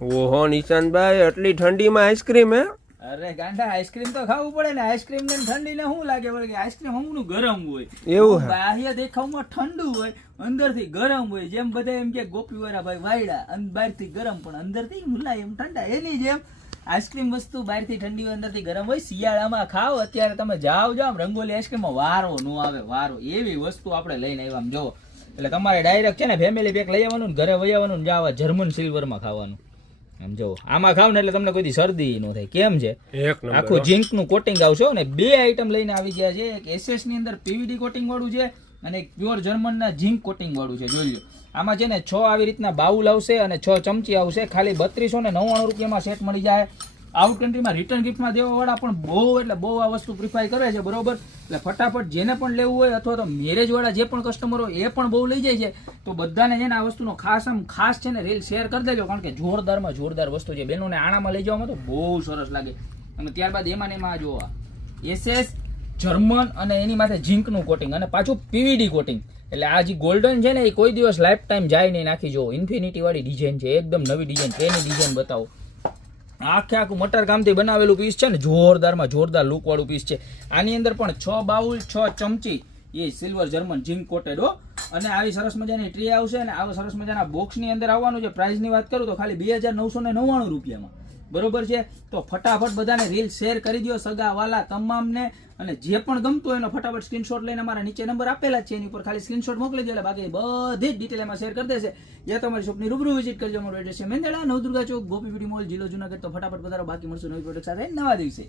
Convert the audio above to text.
ઓહો નિશાંતભાઈ, એટલી ઠંડીમાં આઈસ્ક્રીમ હે? અરે ગાંડા, આઈસ્ક્રીમ તો ખાવું પડે ને. આઈસ્ક્રીમ ને ઠંડી ને શું લાગે વળગે? આઈસ્ક્રીમ હમનું ગરમ હોય, એવું હે? બાહ્ય દેખાવમાં ઠંડુ હોય, અંદરથી ગરમ હોય. જેમ બધા એમ કે ગોપીવાળા ભાઈ વાયડા બહારથી ગરમ પણ અંદરથી મુલાયમ ઠંડા, એની જેમ આઈસ્ક્રીમ વસ્તુ બહારથી ઠંડી હોય અંદરથી ગરમ હોય. શિયાળામાં ખાઓ, અત્યારે તમે જાઓ રંગોલી આઈસ્ક્રીમમાં વારો ન આવે, વારો એવી વસ્તુ આપણે લઈને આવ્યા. આમ જોવો એટલે તમારે ડાયરેક્ટ છે ને ફેમિલી પેક લઈ આવવાનું, ઘરે વહી આવવાનું, જાવા જર્મન સિલ્વરમાં ખાવાનું. આમ જો આમાં ખાવ ને એટલે તમને કોઈ શરદી ન થાય. કેમ છે, આખું ઝીંક નું કોટિંગ આવશે ને. 2 આઈટમ લઈને આવી ગયા છે. એક એસએસ ની અંદર પીવીડી કોટિંગ વાળું છે અને એક પ્યોર જર્મન ના ઝીંક કોટિંગ વાળું છે. જોઈ લો, આમાં છે ને 6 આવી રીતના બાઉલ આવશે અને 6 ચમચી આવશે. ખાલી 3299 રૂપિયામાં સેટ મળી જાય. આઉટ કન્ટ્રીમાં રિટર્ન ગિફ્ટમાં દેવા વાળા પણ બહુ એટલે બહુ આ વસ્તુ પ્રિફાય કરે છે, બરોબર. એટલે ફટાફટ જેને પણ લેવું હોય અથવા તો મેરેજ વાળા જે પણ કસ્ટમર હોય એ પણ બહુ લઈ જાય છે. તો બધાને છે ને આ વસ્તુનો ખાસ છે ને રીલ શેર કરી દેજો, કારણ કે જોરદારમાં જોરદાર વસ્તુ છે. બેનોને આણામાં લઈ જવામાં તો બહુ સરસ લાગે. અને ત્યારબાદ એમાં ને એમાં જોવા એસએસ જર્મન અને એની માથે ઝીંકનું કોટિંગ અને પાછું પીવીડી કોટિંગ. એટલે આ જે ગોલ્ડન છે ને એ કોઈ દિવસ લાઈફ ટાઈમ જાય નહીં. નાખી જો ઇન્ફિનિટી વાળી ડિઝાઇન છે, એકદમ નવી ડિઝાઇન. એની ડિઝાઇન બતાવો. આખું મટર કામથી બનાવેલું પીસ છે ને, જોરદારમાં જોરદાર લુક વાળું પીસ છે. આની અંદર પણ 6 બાઉલ 6 ચમચી એ સિલ્વર જર્મન ઝીંક કોટેડ હો. અને આવી સરસ મજાની ટ્રે આવશે અને આવા સરસ મજાના બોક્સની અંદર આવવાનું છે. પ્રાઇસની વાત કરું તો ખાલી 2999 રૂપિયામાં, બરોબર છે. તો ફટાફટ બધાને રીલ શેર કરી દો, સગા વાલા તમામને. અને જે પણ ગમતું હોય એનો ફટાફટ સ્ક્રીનશોટ લઈને અમારા નીચે નંબર આપેલા છે એની ઉપર ખાલી સ્ક્રીનશોટ મોકલી દો. એટલે બાકી બધી જ ડિટેલ એમાં શેર કરી દેશે. જે તમારી શોપની રૂબરૂ વિઝિટ કરજો. અમારું એડ્રેસ છે મેંદડા, નવદુર્ગા ચોક, ગોપી બ્યુટી મોલ, જિલ્લો જુનાગઢ. તો ફટાફટ પધારો, બાકી મળશું નવી પ્રોડક્ટ સાથે નવા દિવસે.